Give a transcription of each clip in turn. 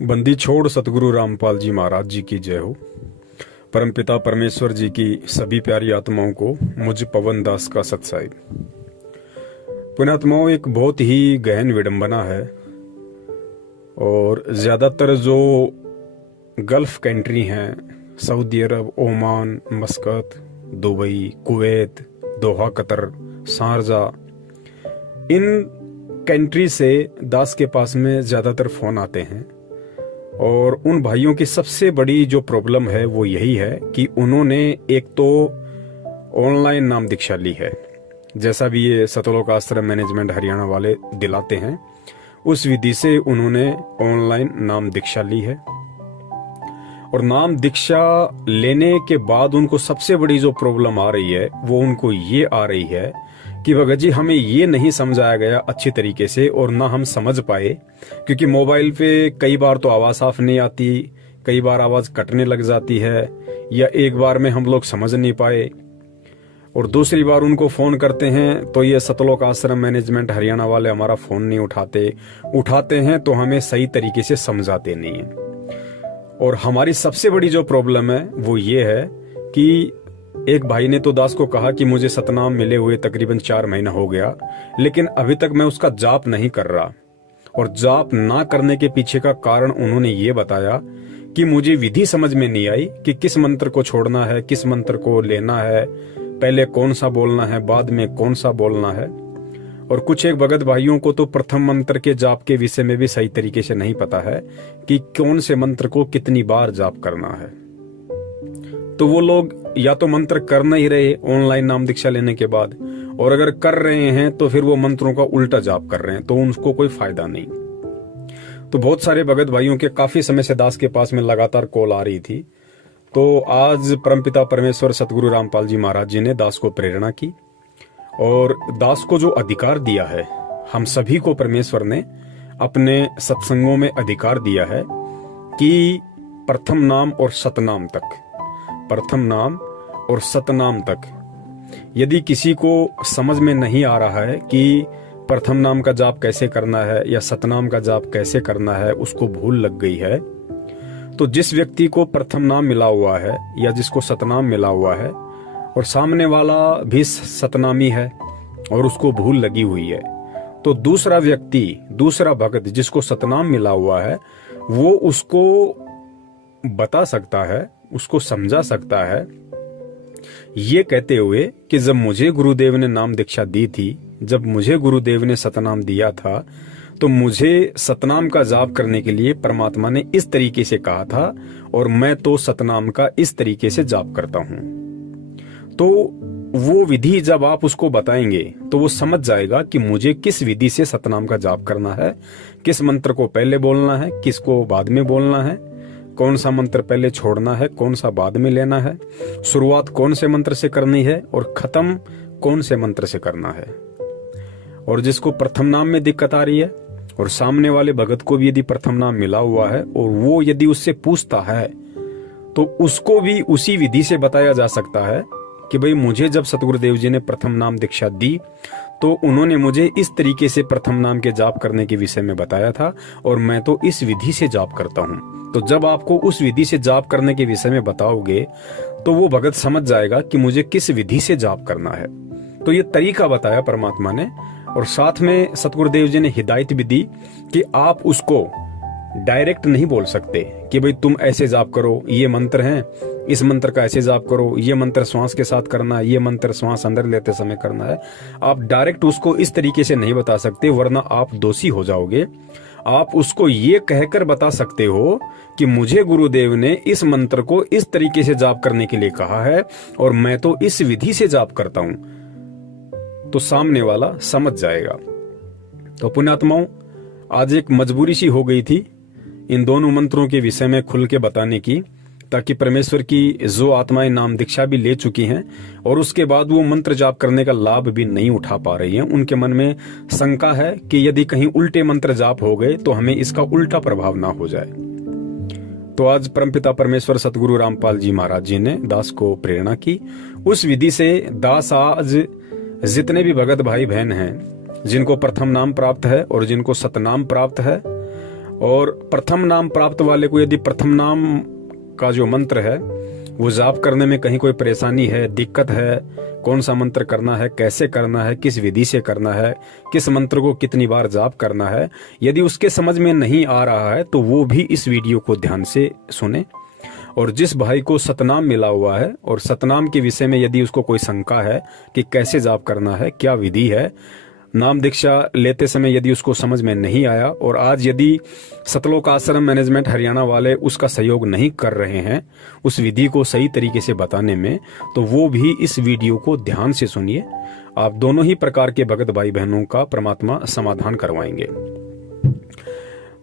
बंदी छोड़ सतगुरु रामपाल जी महाराज जी की जय हो। परमपिता परमेश्वर जी की सभी प्यारी आत्माओं को मुझ पवन दास का सत्साई। पुण्यात्माओं, एक बहुत ही गहन विडंबना है और ज्यादातर जो गल्फ कंट्री हैं, Saudi Arab, Oman, मस्कत, Dubai, Kuwait, Doha, Qatar, Sharjah, in country से दास के पास में ज्यादातर फोन आते हैं और उन भाइयों की सबसे बड़ी जो प्रॉब्लम है वो यही है कि उन्होंने एक तो ऑनलाइन नाम दीक्षा ली है, जैसा भी ये सतलोक आश्रम मैनेजमेंट हरियाणा वाले दिलाते हैं, उस विधि से उन्होंने ऑनलाइन नाम दीक्षा ली है। और नाम दीक्षा लेने के बाद उनको सबसे बड़ी जो प्रॉब्लम आ रही है वो उनको ये आ रही है कि भगत जी हमें ये नहीं समझाया गया अच्छी तरीके से और ना हम समझ पाए, क्योंकि मोबाइल पे कई बार तो आवाज साफ नहीं आती, कई बार आवाज कटने लग जाती है, या एक बार में हम लोग समझ नहीं पाए और दूसरी बार उनको फोन करते हैं तो ये सतलोक आश्रम मैनेजमेंट हरियाणा वाले हमारा फोन नहीं उठाते हैं तो हमें सही तरीके से समझाते नहीं है। और हमारी सबसे बड़ी जो प्रॉब्लम है वो ये है कि एक भाई ने तो दास को कहा कि मुझे सतनाम मिले हुए तकरीबन 4 महीना हो गया, लेकिन अभी तक मैं उसका जाप नहीं कर रहा। और जाप ना करने के पीछे का कारण उन्होंने ये बताया कि मुझे विधि समझ में नहीं आई कि किस मंत्र को छोड़ना है, किस मंत्र को लेना है, पहले कौन सा बोलना है, बाद में कौन सा बोलना है। और कुछ एक भगत भाइयों को तो प्रथम मंत्र के जाप के विषय में भी सही तरीके से नहीं पता है कि कौन से मंत्र को कितनी बार जाप करना है। तो वो लोग या तो मंत्र कर नहीं रहे ऑनलाइन नाम दीक्षा लेने के बाद, और अगर कर रहे हैं तो फिर वो मंत्रों का उल्टा जाप कर रहे हैं, तो उनको कोई फायदा नहीं। तो बहुत सारे भगत भाइयों के काफी समय से दास के पास में लगातार कॉल आ रही थी। तो आज परमपिता परमेश्वर सतगुरु रामपाल जी महाराज जी ने दास को प्रेरणा की और दास को जो अधिकार दिया है, हम सभी को परमेश्वर ने अपने सत्संगों में अधिकार दिया है कि प्रथम नाम और सतनाम तक, प्रथम नाम और सतनाम तक, यदि किसी को समझ में नहीं आ रहा है कि प्रथम नाम का जाप कैसे करना है या सतनाम का जाप कैसे करना है, उसको भूल लग गई है, तो जिस व्यक्ति को प्रथम नाम मिला हुआ है या जिसको सतनाम मिला हुआ है और सामने वाला भी सतनामी है और उसको भूल लगी हुई है, तो दूसरा व्यक्ति, दूसरा भक्त जिसको सतनाम मिला हुआ है, वो उसको बता सकता है, उसको समझा सकता है, ये कहते हुए कि जब मुझे गुरुदेव ने नाम दीक्षा दी थी, जब मुझे गुरुदेव ने सतनाम दिया था, तो मुझे सतनाम का जाप करने के लिए परमात्मा ने इस तरीके से कहा था और मैं तो सतनाम का इस तरीके से जाप करता हूं। तो वो विधि जब आप उसको बताएंगे तो वो समझ जाएगा कि मुझे किस विधि से सतनाम का जाप करना है, किस मंत्र को पहले बोलना है, किसको बाद में बोलना है, कौन सा मंत्र पहले छोड़ना है, कौन सा बाद में लेना है, शुरुआत कौन से मंत्र से करनी है और खत्म कौन से मंत्र से करना है। और जिसको प्रथम नाम में दिक्कत आ रही है और सामने वाले भगत को भी यदि प्रथम नाम मिला हुआ है और वो यदि उससे पूछता है तो उसको भी उसी विधि से बताया जा सकता है कि भाई मुझे जब सतगुरुदेव जी ने प्रथम नाम दीक्षा दी तो उन्होंने मुझे इस तरीके से प्रथम नाम के जाप करने के विषय में बताया था और मैं तो इस विधि से जाप करता हूं। तो जब आपको उस विधि से जाप करने के विषय में बताओगे तो वो भगत समझ जाएगा कि मुझे किस विधि से जाप करना है। तो ये तरीका बताया परमात्मा ने और साथ में सतगुरुदेव जी ने हिदायत भी दी कि आप उसको डायरेक्ट नहीं बोल सकते कि भाई तुम ऐसे जाप करो, ये मंत्र हैं, इस मंत्र का ऐसे जाप करो, ये मंत्र श्वास के साथ करना है, ये मंत्र श्वास अंदर लेते समय करना है। आप डायरेक्ट उसको इस तरीके से नहीं बता सकते, वरना आप दोषी हो जाओगे। आप उसको ये कहकर बता सकते हो कि मुझे गुरुदेव ने इस मंत्र को इस तरीके से जाप करने के लिए कहा है और मैं तो इस विधि से जाप करता हूं, तो सामने वाला समझ जाएगा। तो पुण्यात्माओं, आज एक मजबूरी सी हो गई थी इन दोनों मंत्रों के विषय में खुल के बताने की, ताकि परमेश्वर की जो आत्माएं नाम दीक्षा भी ले चुकी हैं और उसके बाद वो मंत्र जाप करने का लाभ भी नहीं उठा पा रही हैं, उनके मन में शंका है कि यदि कहीं उल्टे मंत्र जाप हो गए तो हमें इसका उल्टा प्रभाव ना हो जाए। तो आज परमपिता परमेश्वर सतगुरु रामपाल जी महाराज जी ने दास को प्रेरणा की। उस विधि से दास आज जितने भी भगत भाई बहन हैं जिनको प्रथम नाम प्राप्त है और जिनको सतनाम प्राप्त है और प्रथम नाम प्राप्त वाले को यदि प्रथम नाम का जो मंत्र है वो जाप करने में कहीं कोई परेशानी है, दिक्कत है, कौन सा मंत्र करना है, कैसे करना है, किस विधि से करना है, किस मंत्र को कितनी बार जाप करना है, यदि उसके समझ में नहीं आ रहा है तो वो भी इस वीडियो को ध्यान से सुने। और जिस भाई को सतनाम मिला हुआ है और सतनाम के विषय में यदि उसको कोई शंका है कि कैसे जाप करना है, क्या विधि है, नाम दीक्षा लेते समय यदि उसको समझ में नहीं आया और आज यदि सतलोक आश्रम मैनेजमेंट हरियाणा वाले उसका सहयोग नहीं कर रहे हैं उस विधि को सही तरीके से बताने में, तो वो भी इस वीडियो को ध्यान से सुनिए। आप दोनों ही प्रकार के भगत भाई बहनों का परमात्मा समाधान करवाएंगे।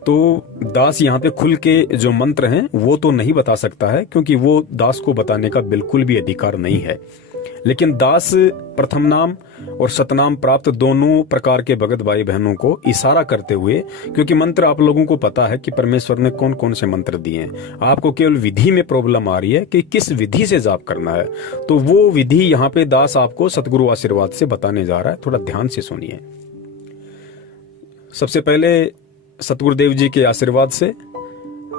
तो दास यहाँ पे खुल के जो मंत्र हैं वो तो नहीं बता सकता है, क्योंकि वो दास को बताने का बिल्कुल भी अधिकार नहीं है। लेकिन दास प्रथम नाम और सतनाम प्राप्त दोनों प्रकार के भगत भाई बहनों को इशारा करते हुए, क्योंकि मंत्र आप लोगों को पता है कि परमेश्वर ने कौन कौन से मंत्र दिए हैं, आपको केवल विधि में प्रॉब्लम आ रही है कि किस विधि से जाप करना है, तो वो विधि यहाँ पे दास आपको सतगुरु आशीर्वाद से बताने जा रहा है। थोड़ा ध्यान से सुनिए। सबसे पहले सतगुरुदेव जी के आशीर्वाद से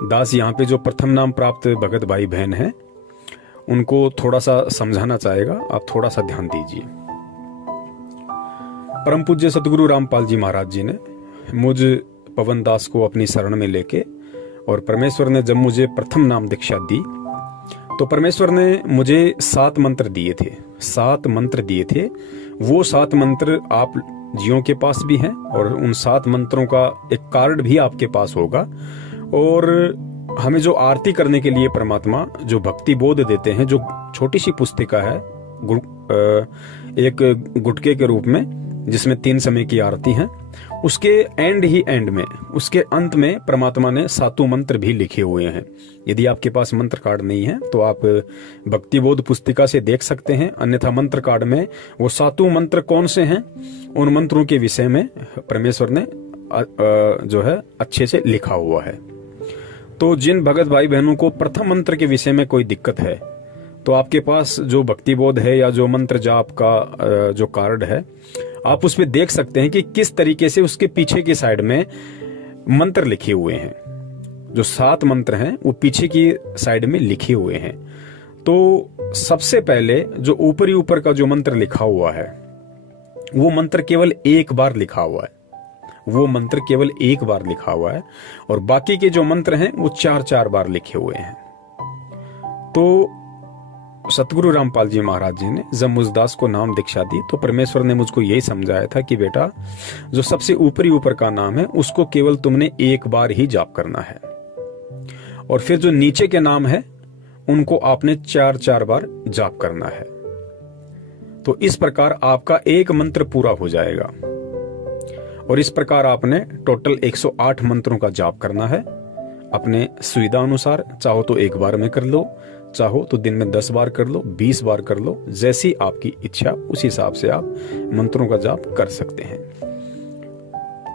दास यहाँ पे जो प्रथम नाम प्राप्त भगत भाई बहन हैं उनको थोड़ा सा समझाना चाहेगा, आप थोड़ा सा ध्यान दीजिए। परम पूज्य सतगुरु रामपाल जी महाराज जी ने मुझ पवन दास को अपनी शरण में लेके और परमेश्वर ने जब मुझे प्रथम नाम दीक्षा दी तो परमेश्वर ने मुझे 7 मंत्र दिए थे। 7 मंत्र दिए थे। वो 7 मंत्र आप जियों के पास भी हैं और उन 7 मंत्रों का एक कार्ड भी आपके पास होगा। और हमें जो आरती करने के लिए परमात्मा जो भक्ति बोध देते हैं, जो छोटी सी पुस्तिका है एक गुटके के रूप में जिसमें 3 समय की आरती है, उसके एंड में, उसके अंत में परमात्मा ने 7 मंत्र भी लिखे हुए हैं। यदि आपके पास मंत्र कार्ड नहीं है तो आप भक्ति बोध पुस्तिका से देख सकते हैं, अन्यथा मंत्र कार्ड में वो 7 मंत्र कौन से हैं उन मंत्रों के विषय में परमेश्वर ने जो है अच्छे से लिखा हुआ है। तो जिन भगत भाई बहनों को प्रथम मंत्र के विषय में कोई दिक्कत है तो आपके पास जो भक्ति बोध है या जो मंत्र जाप का जो कार्ड है आप उस पर देख सकते हैं कि किस तरीके से उसके पीछे की साइड में मंत्र लिखे हुए हैं। जो 7 मंत्र हैं वो पीछे की साइड में लिखे हुए हैं। तो सबसे पहले जो ऊपर का जो मंत्र लिखा हुआ है वो मंत्र केवल एक बार लिखा हुआ है। वो मंत्र केवल एक बार लिखा हुआ है और बाकी के जो मंत्र हैं वो 4-4 बार लिखे हुए हैं। तो सतगुरु रामपाल जी महाराज जी ने जब मुझदास को नाम दीक्षा दी तो परमेश्वर ने मुझको यही समझाया था कि बेटा जो सबसे ऊपर का नाम है उसको केवल तुमने एक बार ही जाप करना है और फिर जो नीचे के नाम है उनको आपने 4-4 बार जाप करना है। तो इस प्रकार आपका एक मंत्र पूरा हो जाएगा और इस प्रकार आपने टोटल 108 मंत्रों का जाप करना है अपने सुविधा अनुसार। चाहो तो एक बार में कर लो, चाहो तो दिन में 10 बार कर लो, 20 बार कर लो, जैसी आपकी इच्छा उस हिसाब से आप मंत्रों का जाप कर सकते हैं।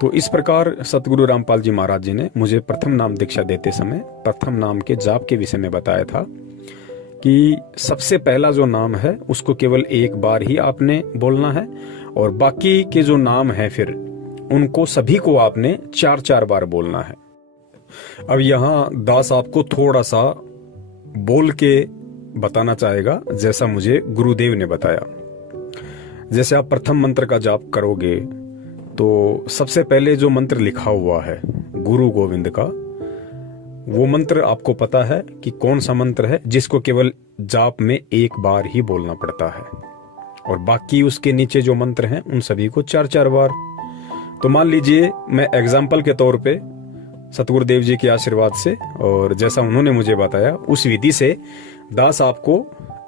तो इस प्रकार सतगुरु रामपाल जी महाराज जी ने मुझे प्रथम नाम दीक्षा देते समय प्रथम नाम के जाप के विषय में बताया था कि सबसे पहला जो नाम है उसको केवल एक बार ही आपने बोलना है और बाकी के जो नाम है फिर उनको सभी को आपने 4-4 बार बोलना है। अब यहाँ दास आपको थोड़ा सा बोल के बताना चाहेगा जैसा मुझे गुरुदेव ने बताया। जैसे आप प्रथम मंत्र का जाप करोगे तो सबसे पहले जो मंत्र लिखा हुआ है गुरु गोविंद का, वो मंत्र आपको पता है कि कौन सा मंत्र है जिसको केवल जाप में एक बार ही बोलना पड़ता है और बाकी उसके नीचे जो मंत्र हैं उन सभी को 4-4 बार। तो मान लीजिए मैं एग्जाम्पल के तौर पे सतगुरुदेव जी के आशीर्वाद से और जैसा उन्होंने मुझे बताया उस विधि से दास आपको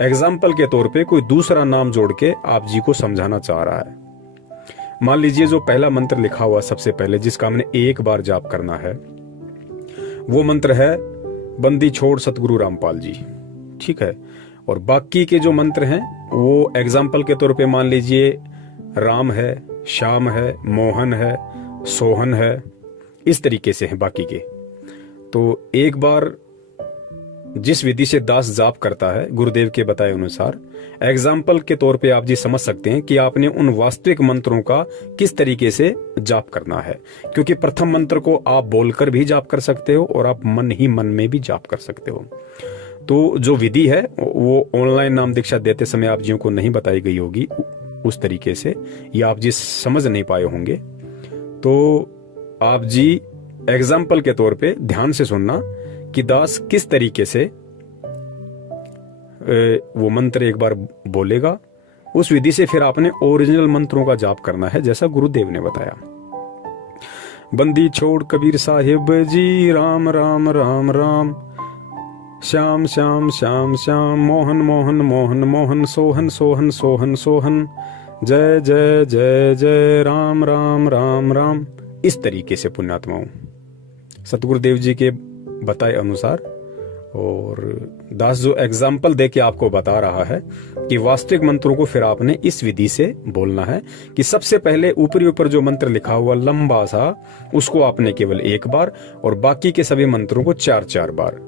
एग्जाम्पल के तौर पे कोई दूसरा नाम जोड़ के आप जी को समझाना चाह रहा है। मान लीजिए जो पहला मंत्र लिखा हुआ सबसे पहले जिसका हमने एक बार जाप करना है वो मंत्र है बंदी छोड़ सतगुरु रामपाल जी, ठीक है। और बाकी के जो मंत्र हैं वो एग्जाम्पल के तौर पे मान लीजिए राम है, श्याम है, मोहन है, सोहन है, इस तरीके से हैं बाकी के। तो एक बार जिस विधि से दास जाप करता है गुरुदेव के बताए अनुसार, एग्जाम्पल के तौर पे आप जी समझ सकते हैं कि आपने उन वास्तविक मंत्रों का किस तरीके से जाप करना है। क्योंकि प्रथम मंत्र को आप बोलकर भी जाप कर सकते हो और आप मन ही मन में भी जाप कर सकते हो। तो जो विधि है वो ऑनलाइन नाम दीक्षा देते समय आप जियों को नहीं बताई गई होगी उस तरीके से, या आप जी समझ नहीं पाए होंगे। तो आप जी एग्जाम्पल के तौर पे ध्यान से सुनना कि दास किस तरीके से वो मंत्र एक बार बोलेगा, उस विधि से फिर आपने ओरिजिनल मंत्रों का जाप करना है जैसा गुरुदेव ने बताया। बंदी छोड़ कबीर साहिब जी, राम राम राम राम, श्याम श्याम श्याम श्याम, मोहन मोहन मोहन मोहन, सोहन सोहन सोहन सोहन, जय जय जय जय, राम राम राम राम। इस तरीके से पुण्यात्माओं सतगुरुदेव जी के बताए अनुसार, और दास जो एग्जाम्पल दे के आपको बता रहा है कि वास्तविक मंत्रों को फिर आपने इस विधि से बोलना है कि सबसे पहले ऊपरी ऊपर जो मंत्र लिखा हुआ लंबा सा, उसको आपने केवल एक बार और बाकी के सभी मंत्रों को 4-4 बार।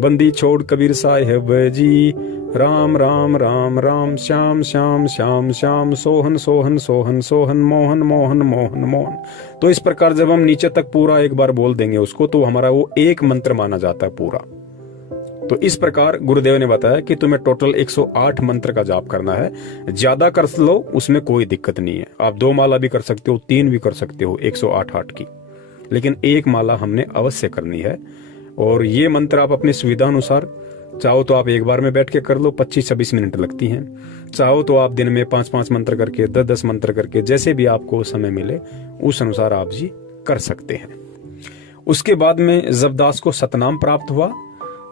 बंदी छोड़ कबीर साहिब जी, राम राम राम राम, श्याम श्याम श्याम श्याम, सोहन सोहन सोहन सोहन, मोहन मोहन मोहन मोहन। तो इस प्रकार जब हम नीचे तक पूरा एक बार बोल देंगे उसको, तो हमारा वो एक मंत्र माना जाता है पूरा। तो इस प्रकार गुरुदेव ने बताया कि तुम्हें टोटल 108 मंत्र का जाप करना है। ज्यादा कर लो उसमें कोई दिक्कत नहीं है, आप 2 माला भी कर सकते हो, 3 भी कर सकते हो 108 की, लेकिन एक माला हमने अवश्य करनी है। और ये मंत्र आप अपनी सुविधा अनुसार चाहो तो आप एक बार में बैठ के कर लो, 25-26 मिनट लगती हैं। चाहो तो आप दिन में 5-5 मंत्र करके, 10-10 मंत्र करके, जैसे भी आपको समय मिले उस अनुसार आप जी कर सकते हैं। उसके बाद में जब दास को सतनाम प्राप्त हुआ,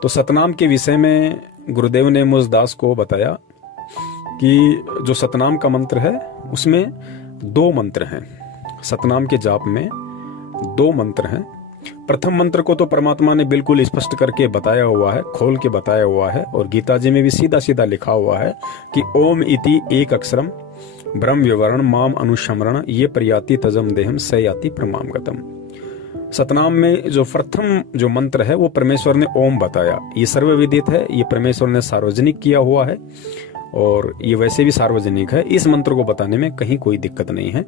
तो सतनाम के विषय में गुरुदेव ने मुझ दास को बताया कि जो सतनाम का मंत्र है उसमें 2 मंत्र हैं। सतनाम के जाप में 2 मंत्र हैं। प्रथम मंत्र को तो परमात्मा ने बिल्कुल स्पष्ट करके बताया हुआ है, खोल के बताया हुआ है, और गीता जी में भी सीधा सीधा लिखा हुआ है कि ओम इति एक अक्षरम ब्रह्म विवरण माम अनुशमरण ये प्रयाति तजम देहम स याति प्रमाम गतम। सतनाम में जो प्रथम जो मंत्र है वो परमेश्वर ने ओम बताया। ये सर्वविदित है, ये परमेश्वर ने सार्वजनिक किया हुआ है और ये वैसे भी सार्वजनिक है। इस मंत्र को बताने में कहीं कोई दिक्कत नहीं है।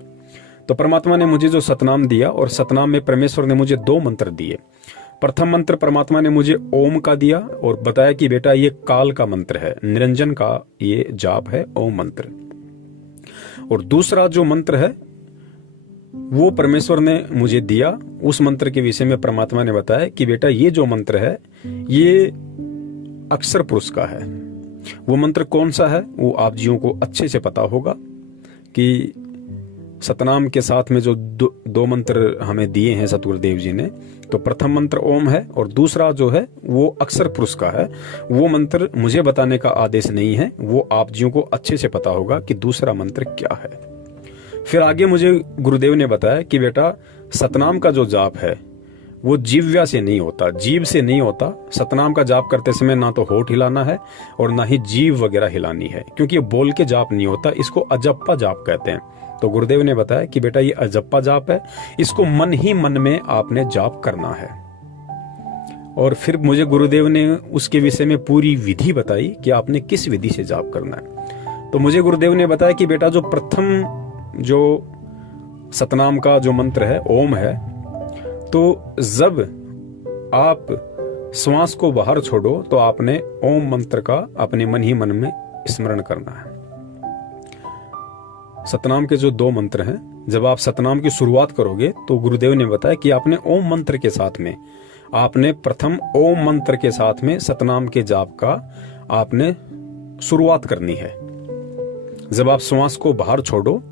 तो परमात्मा ने मुझे जो सतनाम दिया, और सतनाम में परमेश्वर ने मुझे 2 मंत्र दिए। प्रथम मंत्र परमात्मा ने मुझे ओम का दिया और बताया कि बेटा ये काल का मंत्र है, निरंजन का ये जाप है ओम मंत्र। और दूसरा जो मंत्र है वो परमेश्वर ने मुझे दिया, उस मंत्र के विषय में परमात्मा ने बताया कि बेटा ये जो मंत्र है ये अक्षर पुरुष का है। वो मंत्र कौन सा है वो आप जियों को अच्छे से पता होगा कि सतनाम के साथ में जो 2 मंत्र हमें दिए हैं सतगुरुदेव जी ने, तो प्रथम मंत्र ओम है और दूसरा जो है वो अक्षर पुरुष का है। वो मंत्र मुझे बताने का आदेश नहीं है, वो आप जियों को अच्छे से पता होगा कि दूसरा मंत्र क्या है। फिर आगे मुझे गुरुदेव ने बताया कि बेटा सतनाम का जो जाप है वो जीव्या से नहीं होता, जीव से नहीं होता। सतनाम का जाप करते समय ना तो होठ हिलाना है और ना ही जीव वगैरह हिलानी है, क्योंकि ये बोल के जाप नहीं होता, इसको अजप्पा जाप कहते हैं। तो गुरुदेव ने बताया कि बेटा ये अजप्पा जाप है, इसको मन ही मन में आपने जाप करना है। और फिर मुझे गुरुदेव ने उसके विषय में पूरी विधि बताई कि आपने किस विधि से जाप करना है। तो मुझे गुरुदेव ने बताया कि बेटा जो प्रथम जो सतनाम का जो मंत्र है ओम है, तो जब आप श्वास को बाहर छोड़ो तो आपने ओम मंत्र का अपने मन ही मन में स्मरण करना है। सतनाम के जो 2 मंत्र हैं, जब आप सतनाम की शुरुआत करोगे तो गुरुदेव ने बताया कि आपने ओम मंत्र के साथ में, आपने प्रथम ओम मंत्र के साथ में सतनाम के जाप का आपने शुरुआत करनी है। जब आप श्वास को बाहर छोड़ो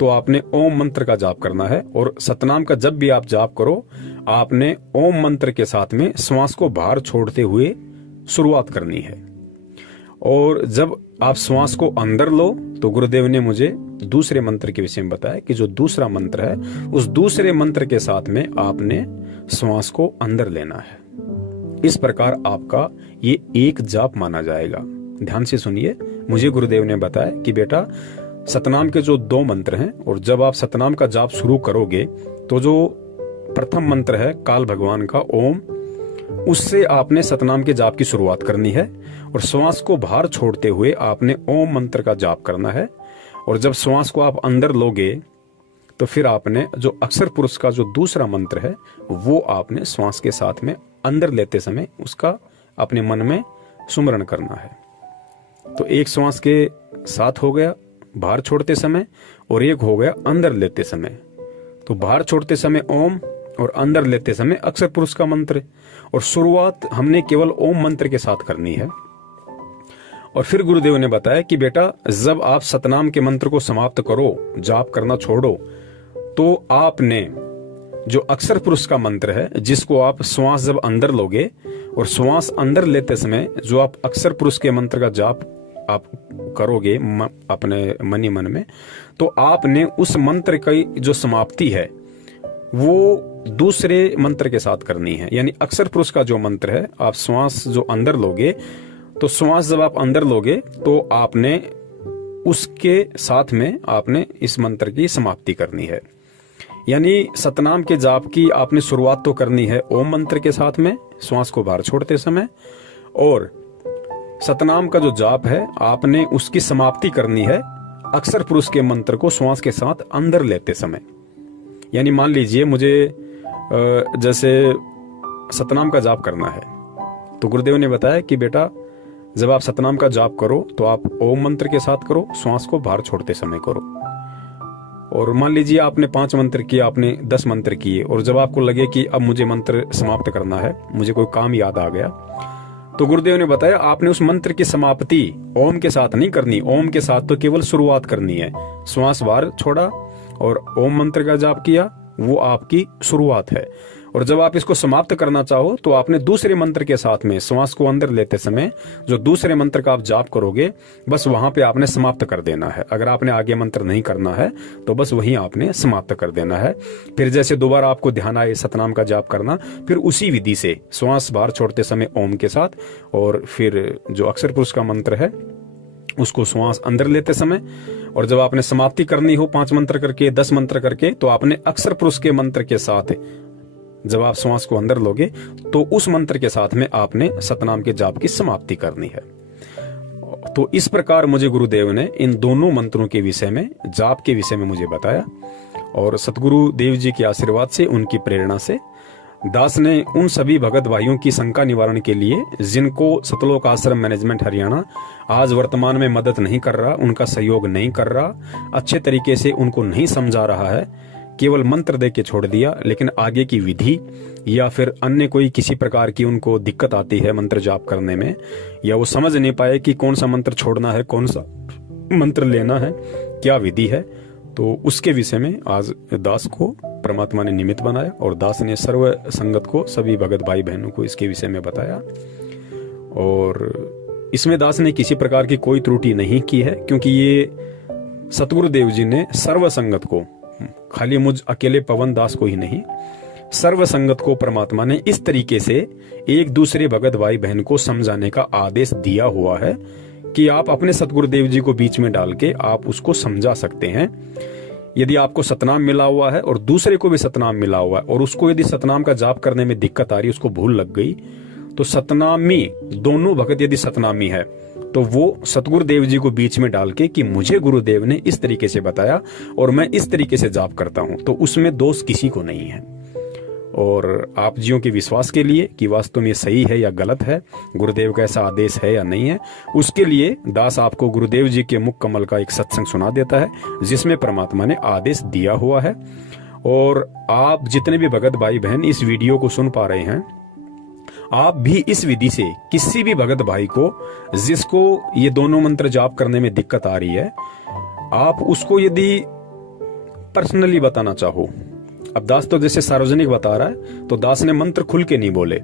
तो आपने ओम मंत्र का जाप करना है, और सतनाम का जब भी आप जाप करो आपने ओम मंत्र के साथ में श्वास को बाहर छोड़ते हुए शुरुआत करनी है। और जब आप श्वास को अंदर लो तो गुरुदेव ने मुझे दूसरे मंत्र के विषय में बताया कि जो दूसरा मंत्र है उस दूसरे मंत्र के साथ में आपने श्वास को अंदर लेना है। इस प्रकार आपका ये एक जाप माना जाएगा। ध्यान से सुनिए, मुझे गुरुदेव ने बताया कि बेटा सतनाम के जो 2 मंत्र हैं, और जब आप सतनाम का जाप शुरू करोगे तो जो प्रथम मंत्र है काल भगवान का ओम, उससे आपने सतनाम के जाप की शुरुआत करनी है और श्वास को बाहर छोड़ते हुए आपने ओम मंत्र का जाप करना है। और जब श्वास को आप अंदर लोगे तो फिर आपने जो अक्षर पुरुष का जो दूसरा मंत्र है वो आपने श्वास के साथ में अंदर लेते समय उसका अपने मन में सुमरण करना है। तो एक श्वास के साथ हो गया बाहर छोड़ते समय और एक हो गया अंदर लेते समय। तो बाहर छोड़ते समय ओम और अंदर लेते समय अक्षर पुरुष का मंत्र। और शुरुआत हमने केवल ओम मंत्र के साथ करनी है। और फिर गुरुदेव ने बताया कि बेटा जब आप सतनाम के मंत्र को समाप्त करो, जाप करना छोड़ो, तो आपने जो अक्षर पुरुष का मंत्र है जिसको आप श्वास जब अंदर लोगे और श्वास अंदर लेते समय जो आप अक्षर पुरुष के मंत्र का जाप आप करोगे अपने मनी मन में, तो आपने उस मंत्र की जो समाप्ति है वो दूसरे मंत्र के साथ करनी है। यानी अक्षर पुरुष का जो मंत्र है आप श्वास जो अंदर लोगे, तो श्वास जब आप अंदर लोगे तो आपने उसके साथ में आपने इस मंत्र की समाप्ति करनी है। यानी सतनाम के जाप की आपने शुरुआत तो करनी है ओम मंत्र के साथ में श्वास को बाहर छोड़ते समय, और सतनाम का जो जाप है आपने उसकी समाप्ति करनी है अक्षर पुरुष के मंत्र को श्वास के साथ अंदर लेते समय। यानी मान लीजिए मुझे जैसे सतनाम का जाप करना है, तो गुरुदेव ने बताया कि बेटा जब आप सतनाम का जाप करो तो आप ओम मंत्र के साथ करो, श्वास को बाहर छोड़ते समय करो। और मान लीजिए आपने 5 मंत्र किए, आपने 10 मंत्र किए, और जब आपको लगे कि अब मुझे मंत्र समाप्त करना है, मुझे कोई काम याद आ गया, तो गुरुदेव ने बताया आपने उस मंत्र की समाप्ति ओम के साथ नहीं करनी। ओम के साथ तो केवल शुरुआत करनी है। श्वास बाहर छोड़ा और ओम मंत्र का जाप किया, वो आपकी शुरुआत है। और जब आप इसको समाप्त करना चाहो तो आपने दूसरे मंत्र के साथ में श्वास को अंदर लेते समय जो दूसरे मंत्र का आप जाप करोगे बस वहां पे आपने समाप्त कर देना है। अगर आपने आगे मंत्र नहीं करना है तो बस वहीं आपने समाप्त कर देना है। फिर जैसे दोबारा आपको ध्यान आए सतनाम का जाप करना, फिर उसी विधि से श्वास बाहर छोड़ते समय ओम के साथ, और फिर जो अक्षर पुरुष का मंत्र है उसको श्वास अंदर लेते समय, और जब आपने समाप्ति करनी हो 5 मंत्र करके 10 मंत्र करके, तो आपने अक्षर पुरुष के मंत्र के साथ जब आप श्वास को अंदर लोगे तो उस मंत्र के साथ में आपने सतनाम के जाप की समाप्ति करनी है। तो इस प्रकार मुझे गुरुदेव ने इन दोनों मंत्रों के विषय में, जाप के विषय में मुझे बताया। और सतगुरु देव जी के आशीर्वाद से, उनकी प्रेरणा से दास ने उन सभी भगत भाइयों की शंका निवारण के लिए जिनको सतलोक आश्रम मैनेजमेंट हरियाणा आज वर्तमान में मदद नहीं कर रहा, उनका सहयोग नहीं कर रहा, अच्छे तरीके से उनको नहीं समझा रहा है, केवल मंत्र दे के छोड़ दिया, लेकिन आगे की विधि या फिर अन्य कोई किसी प्रकार की उनको दिक्कत आती है मंत्र जाप करने में, या वो समझ नहीं पाए कि कौन सा मंत्र छोड़ना है, कौन सा मंत्र लेना है, क्या विधि है, तो उसके विषय में आज दास को परमात्मा ने निमित्त बनाया और दास ने सर्व संगत को, सभी भगत भाई बहनों को इसके विषय में बताया। और इसमें दास ने किसी प्रकार की कोई त्रुटि नहीं की है, क्योंकि ये सतगुरुदेव जी ने सर्व संगत को, खाली मुझ अकेले पवन दास को ही नहीं, सर्व संगत को परमात्मा ने इस तरीके से एक दूसरे भगत भाई बहन को समझाने का आदेश दिया हुआ है कि आप अपने सतगुरुदेव जी को बीच में डाल के आप उसको समझा सकते हैं। यदि आपको सतनाम मिला हुआ है और दूसरे को भी सतनाम मिला हुआ है और उसको यदि सतनाम का जाप करने में दिक्कत आ रही है, उसको भूल लग गई, तो सतनामी दोनों भगत यदि सतनामी है तो वो सतगुरुदेव जी को बीच में डाल के कि मुझे गुरुदेव ने इस तरीके से बताया और मैं इस तरीके से जाप करता हूं, तो उसमें दोष किसी को नहीं है। और आप जियों के विश्वास के लिए कि वास्तव में ये सही है या गलत है, गुरुदेव का ऐसा आदेश है या नहीं है, उसके लिए दास आपको गुरुदेव जी के मुख कमल का एक सत्संग सुना देता है जिसमें परमात्मा ने आदेश दिया हुआ है। और आप जितने भी भगत भाई बहन इस वीडियो को सुन पा रहे हैं, आप भी इस विधि से किसी भी भगत भाई को जिसको ये दोनों मंत्र जाप करने में दिक्कत आ रही है, आप उसको यदि पर्सनली बताना चाहो, अब दास तो जैसे सार्वजनिक बता रहा है तो दास ने मंत्र खुल के नहीं बोले,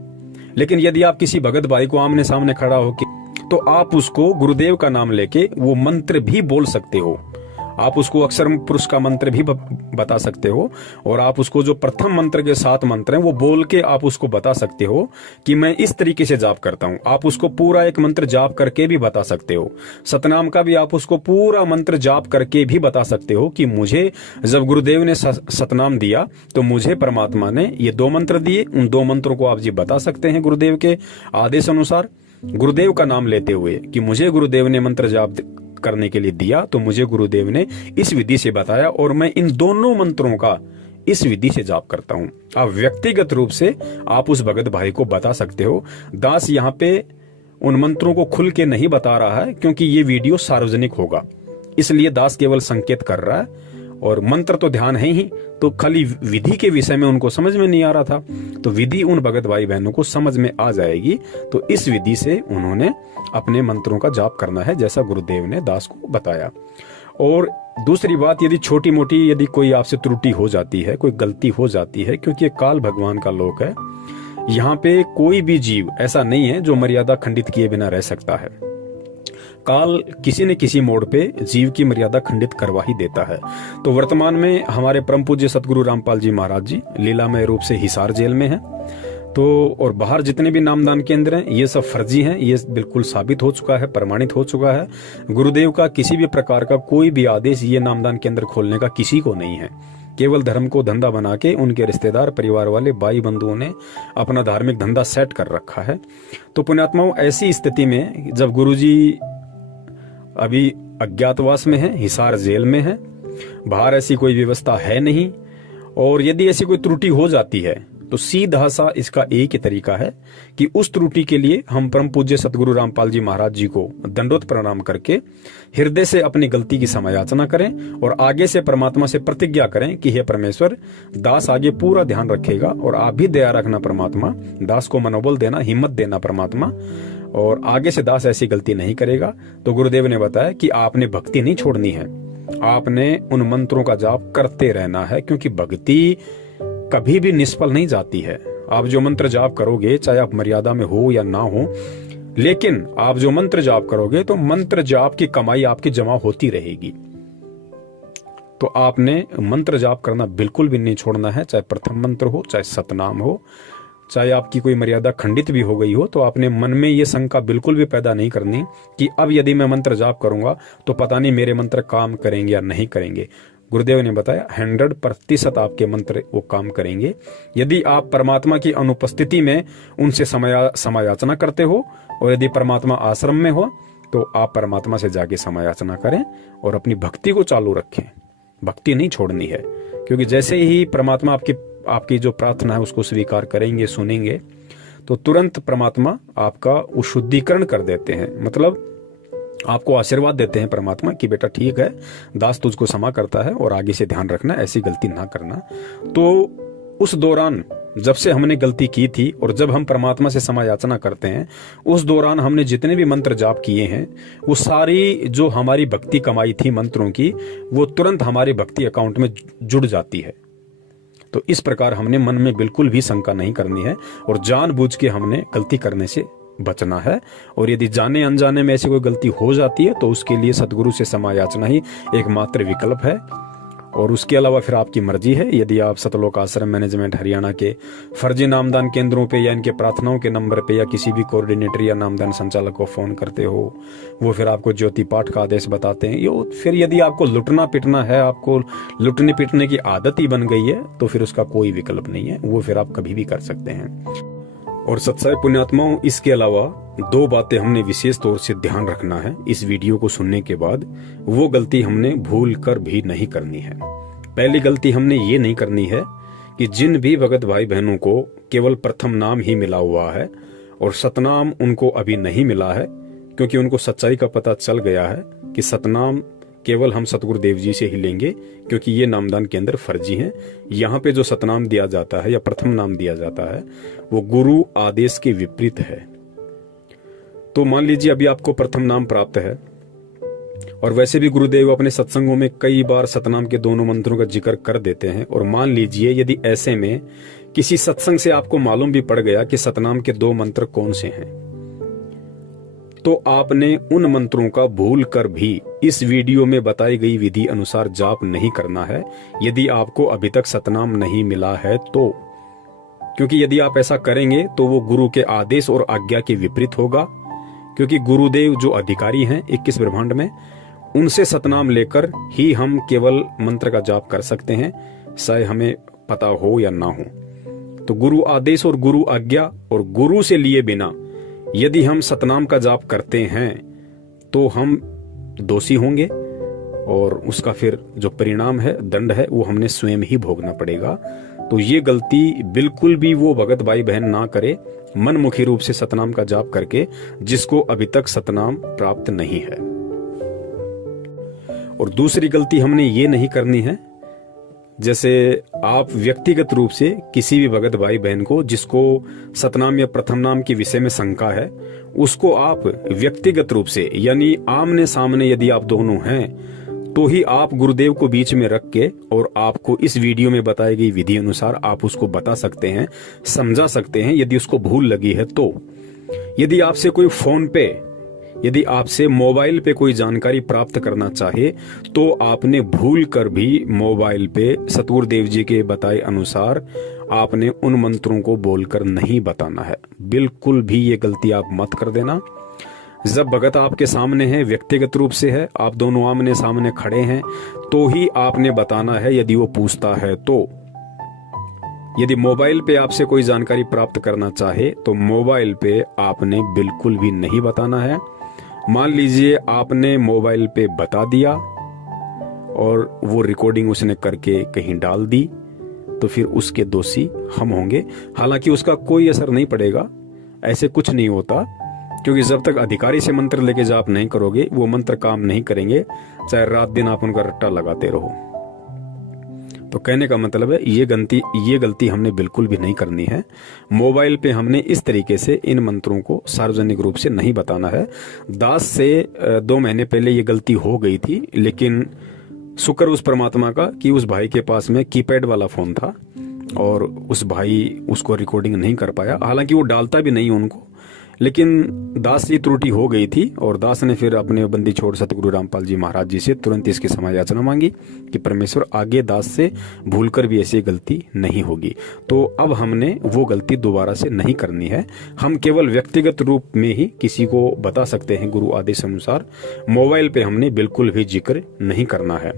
लेकिन यदि आप किसी भगत भाई को आमने सामने खड़ा हो के, तो आप उसको गुरुदेव का नाम लेके वो मंत्र भी बोल सकते हो। आप उसको अक्षर पुरुष का मंत्र भी बता सकते हो, और आप उसको जो प्रथम मंत्र के 7 मंत्र हैं वो बोल के आप उसको बता सकते हो कि मैं इस तरीके से जाप करता हूं। आप उसको पूरा एक मंत्र जाप करके भी बता सकते हो। सतनाम का भी आप उसको पूरा मंत्र जाप करके भी बता सकते हो कि मुझे जब गुरुदेव ने सतनाम दिया तो मुझे परमात्मा ने ये 2 मंत्र दिए। उन 2 मंत्रों को आप जी बता सकते हैं गुरुदेव के आदेश अनुसार, गुरुदेव का नाम लेते हुए कि मुझे गुरुदेव ने मंत्र जाप करने के लिए दिया, तो मुझे गुरुदेव ने इस विधि से बताया और मैं इन दोनों मंत्रों का इस विधि से जाप करता हूं। आप व्यक्तिगत रूप से आप उस भगत भाई को बता सकते हो। दास यहाँ पे उन मंत्रों को खुल के नहीं बता रहा है क्योंकि ये वीडियो सार्वजनिक होगा, इसलिए दास केवल संकेत कर रहा है, और मंत्र तो ध्यान है ही, तो खाली विधि के विषय में उनको समझ में नहीं आ रहा था, तो विधि उन भगत भाई बहनों को समझ में आ जाएगी। तो इस विधि से उन्होंने अपने मंत्रों का जाप करना है जैसा गुरुदेव ने दास को बताया। और दूसरी बात, यदि छोटी मोटी यदि कोई आपसे त्रुटि हो जाती है, कोई गलती हो जाती है, क्योंकि ये काल भगवान का लोक है, यहाँ पे कोई भी जीव ऐसा नहीं है जो मर्यादा खंडित किए बिना रह सकता है। काल किसी न किसी मोड़ पे जीव की मर्यादा खंडित करवा ही देता है। तो वर्तमान में हमारे परम पूज्य सतगुरु रामपाल जी महाराज जी लीलामय रूप से हिसार जेल में हैं। तो और बाहर जितने भी नामदान केंद्र हैं ये सब फर्जी हैं, ये बिल्कुल साबित हो चुका है, प्रमाणित हो चुका है। गुरुदेव का किसी भी प्रकार का कोई भी आदेश ये नामदान केंद्र खोलने का किसी को नहीं है। केवल धर्म को धंधा बना के उनके रिश्तेदार, परिवार वाले, भाई बंधुओं ने अपना धार्मिक धंधा सेट कर रखा है। तो पुण्यात्माओं, ऐसी स्थिति में जब गुरुजी अभी अज्ञातवास में है, हिसार जेल में है, बाहर ऐसी कोई व्यवस्था है नहीं, और यदि ऐसी कोई त्रुटि हो जाती है तो सीधा सा इसका एक ही तरीका है कि उस त्रुटि के लिए हम परम पूज्य सतगुरु रामपाल जी महाराज जी को दंडोत प्रणाम करके हृदय से अपनी गलती की समायाचना करें और आगे से परमात्मा से प्रतिज्ञा करें कि हे परमेश्वर, दास आगे पूरा ध्यान रखेगा, और आप भी दया रखना परमात्मा, दास को मनोबल देना, हिम्मत देना परमात्मा, और आगे से दास ऐसी गलती नहीं करेगा। तो गुरुदेव ने बताया कि आपने भक्ति नहीं छोड़नी है, आपने उन मंत्रों का जाप करते रहना है, क्योंकि भक्ति कभी भी निष्फल नहीं जाती है। आप जो मंत्र जाप करोगे, चाहे आप मर्यादा में हो या ना हो, लेकिन आप जो मंत्र जाप करोगे तो मंत्र जाप की कमाई आपकी जमा होती रहेगी। तो आपने मंत्र जाप करना बिल्कुल भी नहीं छोड़ना है, चाहे प्रथम मंत्र हो, चाहे सतनाम हो, चाहे आपकी कोई मर्यादा खंडित भी हो गई हो, तो आपने मन में ये शंका बिल्कुल भी पैदा नहीं करनी कि अब यदि मैं मंत्र जाप करूंगा तो पता नहीं मेरे मंत्र काम करेंगे या नहीं करेंगे। गुरुदेव ने बताया 100% आपके मंत्र वो काम करेंगे यदि आप परमात्मा की अनुपस्थिति में उनसे समायाचना करते हो, और यदि परमात्मा आश्रम में हो तो आप परमात्मा से जाके समायाचना करें और अपनी भक्ति को चालू रखें। भक्ति नहीं छोड़नी है, क्योंकि जैसे ही परमात्मा आपकी जो प्रार्थना है उसको स्वीकार करेंगे, सुनेंगे, तो तुरंत परमात्मा आपका वो शुद्धिकरण कर देते हैं। मतलब आपको आशीर्वाद देते हैं परमात्मा कि बेटा ठीक है, दास तुझको क्षमा करता है और आगे से ध्यान रखना, ऐसी गलती ना करना। तो उस दौरान जब से हमने गलती की थी और जब हम परमात्मा से समायाचना करते हैं, उस दौरान हमने जितने भी मंत्र जाप किए हैं वो सारी जो हमारी भक्ति कमाई थी मंत्रों की, वो तुरंत हमारे भक्ति अकाउंट में जुड़ जाती है। तो इस प्रकार हमने मन में बिल्कुल भी शंका नहीं करनी है और जानबूझ के हमने गलती करने से बचना है। और यदि जाने अनजाने में ऐसी कोई गलती हो जाती है तो उसके लिए सतगुरु से समायाचना ही एकमात्र विकल्प है, और उसके अलावा फिर आपकी मर्जी है। यदि आप सतलोक आश्रम मैनेजमेंट हरियाणा के फर्जी नामदान केंद्रों पे या इनके प्रार्थनाओं के नंबर पे या किसी भी कोऑर्डिनेटर या नामदान संचालक को फोन करते हो, वो फिर आपको ज्योति पाठ का आदेश बताते हैं, यो फिर यदि आपको लुटना पिटना है, आपको लुटने पिटने की आदत ही बन गई है, तो फिर उसका कोई विकल्प नहीं है, वो फिर आप कभी भी कर सकते हैं। और सत्साई पुण्यात्माओं, इसके अलावा 2 बातें हमने विशेष तौर से ध्यान रखना है इस वीडियो को सुनने के बाद। वो गलती हमने भूल कर भी नहीं करनी है। पहली गलती हमने ये नहीं करनी है कि जिन भी भगत भाई बहनों को केवल प्रथम नाम ही मिला हुआ है और सतनाम उनको अभी नहीं मिला है, क्योंकि उनको सच्चाई का पता चल गया है कि सतनाम केवल हम सतगुरुदेव जी से ही लेंगे, क्योंकि ये नामदान केंद्र फर्जी हैं। यहाँ पे जो सतनाम दिया जाता है या प्रथम नाम दिया जाता है वो गुरु आदेश के विपरीत है। तो मान लीजिए अभी आपको प्रथम नाम प्राप्त है, और वैसे भी गुरुदेव अपने सत्संगों में कई बार सतनाम के दोनों मंत्रों का जिक्र कर देते हैं, और मान लीजिए यदि ऐसे में किसी सत्संग से आपको मालूम भी पड़ गया कि सतनाम के 2 मंत्र कौन से हैं, तो आपने उन मंत्रों का भूल कर भी इस वीडियो में बताई गई विधि अनुसार जाप नहीं करना है यदि आपको अभी तक सतनाम नहीं मिला है तो, क्योंकि यदि आप ऐसा करेंगे तो वो गुरु के आदेश और आज्ञा के विपरीत होगा। क्योंकि गुरुदेव जो अधिकारी हैं 21 ब्रह्मांड में, उनसे सतनाम लेकर ही हम केवल मंत्र का जाप कर सकते हैं, चाहे हमें पता हो या ना हो। तो गुरु आदेश और गुरु आज्ञा और गुरु से लिए बिना यदि हम सतनाम का जाप करते हैं तो हम दोषी होंगे और उसका फिर जो परिणाम है, दंड है, वो हमने स्वयं ही भोगना पड़ेगा। तो ये गलती बिल्कुल भी वो भगत भाई बहन ना करे मनमुखी रूप से सतनाम का जाप करके, जिसको अभी तक सतनाम प्राप्त नहीं है। और दूसरी गलती हमने ये नहीं करनी है, जैसे आप व्यक्तिगत रूप से किसी भी भगत भाई बहन को जिसको सतनाम या प्रथम नाम के विषय में शंका है, उसको आप व्यक्तिगत रूप से यानी आमने सामने यदि आप दोनों हैं तो ही आप गुरुदेव को बीच में रख के और आपको इस वीडियो में बताई गई विधि अनुसार आप उसको बता सकते हैं, समझा सकते हैं यदि उसको भूल लगी है तो। यदि आपसे कोई फोन पे, यदि आपसे मोबाइल पे कोई जानकारी प्राप्त करना चाहे तो आपने भूल कर भी मोबाइल पे सतगुरु देव जी के बताए अनुसार आपने उन मंत्रों को बोलकर नहीं बताना है। बिल्कुल भी ये गलती आप मत कर देना। जब भगत आपके सामने है, व्यक्तिगत रूप से है, आप दोनों आमने सामने खड़े हैं, तो ही आपने बताना है यदि वो पूछता है तो। यदि मोबाइल पे आपसे कोई जानकारी प्राप्त करना चाहे तो मोबाइल पे आपने बिल्कुल भी नहीं बताना है। मान लीजिए आपने मोबाइल पे बता दिया और वो रिकॉर्डिंग उसने करके कहीं डाल दी तो फिर उसके दोषी हम होंगे। हालांकि उसका कोई असर नहीं पड़ेगा, ऐसे कुछ नहीं होता, क्योंकि जब तक अधिकारी से मंत्र लेके जाप नहीं करोगे वो मंत्र काम नहीं करेंगे, चाहे रात दिन आप उनका रट्टा लगाते रहो। तो कहने का मतलब है ये गलती हमने बिल्कुल भी नहीं करनी है। मोबाइल पे हमने इस तरीके से इन मंत्रों को सार्वजनिक रूप से नहीं बताना है। दास से 2 महीने पहले ये गलती हो गई थी, लेकिन शुक्र उस परमात्मा का कि उस भाई के पास में कीपैड वाला फोन था और उस भाई उसको रिकॉर्डिंग नहीं कर पाया। हालांकि वो डालता भी नहीं उनको, लेकिन दास की त्रुटि हो गई थी और दास ने फिर अपने बंदी छोड़ सतगुरु रामपाल जी महाराज जी से तुरंत इसकी क्षमा याचना मांगी कि परमेश्वर आगे दास से भूलकर भी ऐसी गलती नहीं होगी। तो अब हमने वो गलती दोबारा से नहीं करनी है। हम केवल व्यक्तिगत रूप में ही किसी को बता सकते हैं गुरु आदेश अनुसार। मोबाइल पे हमने बिल्कुल भी जिक्र नहीं करना है।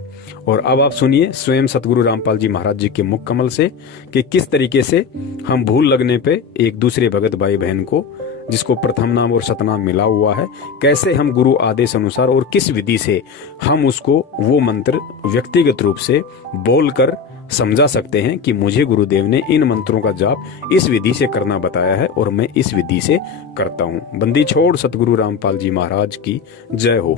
और अब आप सुनिए स्वयं सतगुरु रामपाल जी महाराज जी के मुख कमल से कि किस तरीके से हम भूल लगने पे एक दूसरे भगत भाई बहन को जिसको प्रथम नाम और सतनाम मिला हुआ है, कैसे हम गुरु आदेश अनुसार और किस विधि से हम उसको वो मंत्र व्यक्तिगत रूप से बोलकर समझा सकते हैं कि मुझे गुरुदेव ने इन मंत्रों का जाप इस विधि से करना बताया है और मैं इस विधि से करता हूँ। बंदी छोड़ सतगुरु रामपाल जी महाराज की जय हो।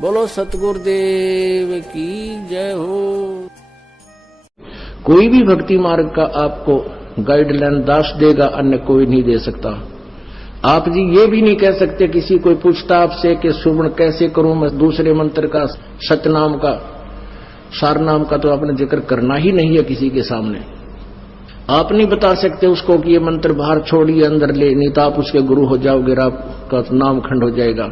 बोलो सतगुरुदेव की जय हो। कोई भी भक्ति मार्ग का आपको गाइडलाइन दास देगा, अन्य कोई नहीं दे सकता। आप जी ये भी नहीं कह सकते, किसी कोई पूछता आपसे कि सुमन कैसे करूं मैं दूसरे मंत्र का, सतनाम का, सारनाम का, तो आपने जिक्र करना ही नहीं है किसी के सामने। आप नहीं बता सकते उसको कि ये मंत्र बाहर छोड़िए अंदर ले, नहीं तो आप उसके गुरु हो जाओगे, आपका नाम खंड हो जाएगा।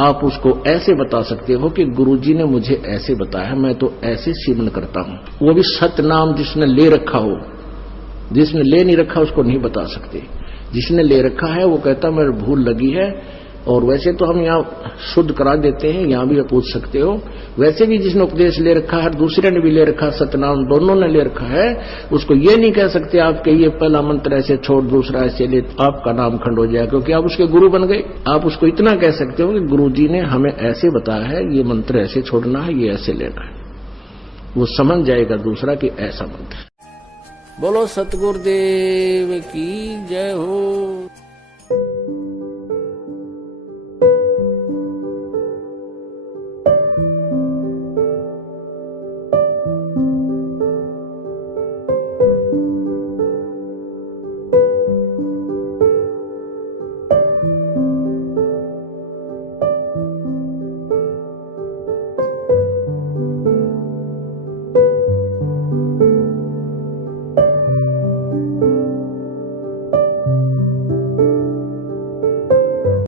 आप उसको ऐसे बता सकते हो कि गुरुजी ने मुझे ऐसे बताया, मैं तो ऐसे सिमरन करता हूं। वो भी सतनाम जिसने ले रखा हो, जिसने ले नहीं रखा उसको नहीं बता सकते। जिसने ले रखा है वो कहता मेरे भूल लगी है। और वैसे तो हम यहाँ शुद्ध करा देते हैं, यहाँ भी आप पूछ सकते हो। वैसे भी जिसने उपदेश ले रखा है, दूसरे ने भी ले रखा, सतनाम दोनों ने ले रखा है, उसको ये नहीं कह सकते आप कि ये पहला मंत्र ऐसे छोड़ दूसरा ऐसे ले, आपका नाम खंड हो जाए, क्योंकि आप उसके गुरु बन गए। आप उसको इतना कह सकते हो कि गुरुजी ने हमें ऐसे बताया है, ये मंत्र ऐसे छोड़ना है, ये ऐसे लेना है। वो समझ जाएगा दूसरा कि ऐसा मंत्र। बोलो सतगुरुदेव की जय हो।